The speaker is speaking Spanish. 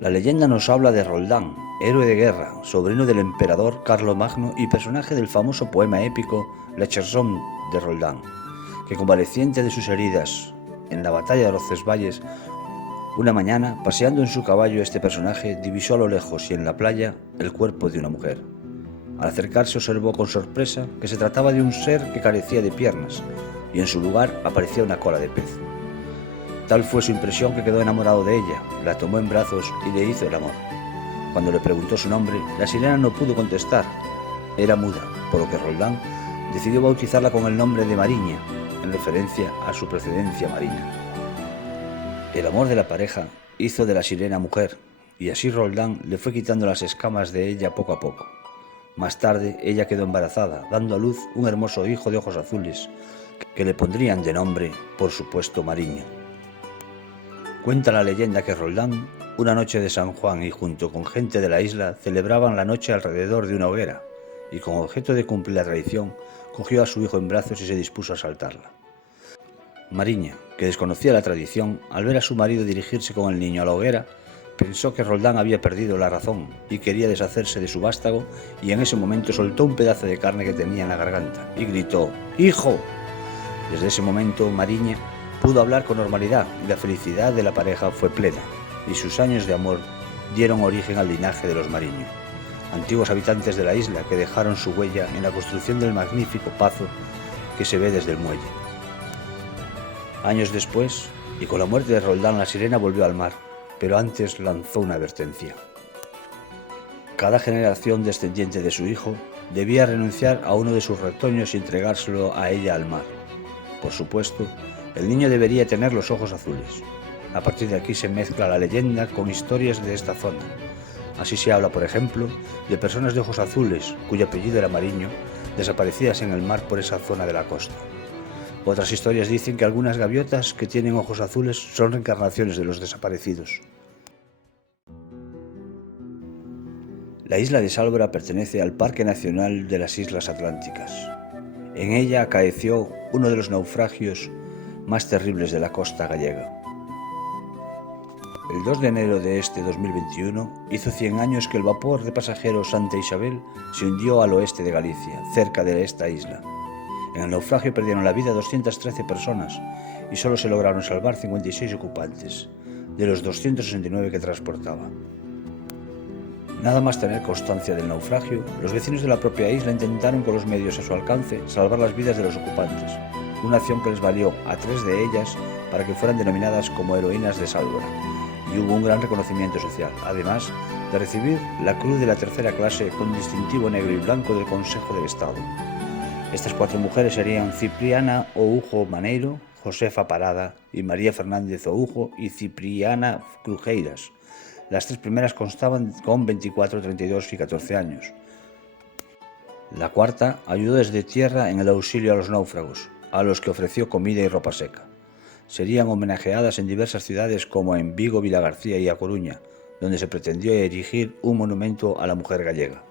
La leyenda nos habla de Roldán, héroe de guerra, sobrino del emperador Carlomagno y personaje del famoso poema épico La Chanson de Roldán, que convaleciente de sus heridas en la batalla de Roncesvalles, una mañana, paseando en su caballo, este personaje divisó a lo lejos y en la playa el cuerpo de una mujer. Al acercarse observó con sorpresa que se trataba de un ser que carecía de piernas y en su lugar aparecía una cola de pez. Tal fue su impresión que quedó enamorado de ella, la tomó en brazos y le hizo el amor. Cuando le preguntó su nombre, la sirena no pudo contestar, era muda, por lo que Roldán decidió bautizarla con el nombre de Mariña, en referencia a su procedencia marina. El amor de la pareja hizo de la sirena mujer, y así Roldán le fue quitando las escamas de ella poco a poco. Más tarde, ella quedó embarazada, dando a luz un hermoso hijo de ojos azules, que le pondrían de nombre, por supuesto, Mariño. Cuenta la leyenda que Roldán, una noche de San Juan y junto con gente de la isla, celebraban la noche alrededor de una hoguera, y con objeto de cumplir la tradición, cogió a su hijo en brazos y se dispuso a saltarla. Mariña, que desconocía la tradición, al ver a su marido dirigirse con el niño a la hoguera, pensó que Roldán había perdido la razón y quería deshacerse de su vástago, y en ese momento soltó un pedazo de carne que tenía en la garganta y gritó ¡Hijo! Desde ese momento Mariña pudo hablar con normalidad y la felicidad de la pareja fue plena, y sus años de amor dieron origen al linaje de los Mariño, antiguos habitantes de la isla que dejaron su huella en la construcción del magnífico pazo que se ve desde el muelle. Años después, y con la muerte de Roldán, la sirena volvió al mar, pero antes lanzó una advertencia. Cada generación descendiente de su hijo debía renunciar a uno de sus retoños y entregárselo a ella al mar. Por supuesto, el niño debería tener los ojos azules. A partir de aquí se mezcla la leyenda con historias de esta zona. Así se habla, por ejemplo, de personas de ojos azules, cuyo apellido era Mariño, desaparecidas en el mar por esa zona de la costa. Otras historias dicen que algunas gaviotas que tienen ojos azules son reencarnaciones de los desaparecidos. La isla de Sálvora pertenece al Parque Nacional de las Islas Atlánticas. En ella acaeció uno de los naufragios más terribles de la costa gallega. El 2 de enero de este 2021 hizo 100 años que el vapor de pasajeros Santa Isabel se hundió al oeste de Galicia, cerca de esta isla. En el naufragio perdieron la vida 213 personas y solo se lograron salvar 56 ocupantes, de los 269 que transportaba. Nada más tener constancia del naufragio, los vecinos de la propia isla intentaron con los medios a su alcance salvar las vidas de los ocupantes, una acción que les valió a 3 de ellas para que fueran denominadas como heroínas de Sálvora, y hubo un gran reconocimiento social, además de recibir la Cruz de la Tercera Clase con distintivo negro y blanco del Consejo del Estado. Estas 4 mujeres serían Cipriana Oujo Maneiro, Josefa Parada y María Fernández Oujo y Cipriana Crujeiras. Las 3 primeras constaban con 24, 32 y 14 años. La cuarta ayudó desde tierra en el auxilio a los náufragos, a los que ofreció comida y ropa seca. Serían homenajeadas en diversas ciudades como en Vigo, Vilagarcía y A Coruña, donde se pretendió erigir un monumento a la mujer gallega.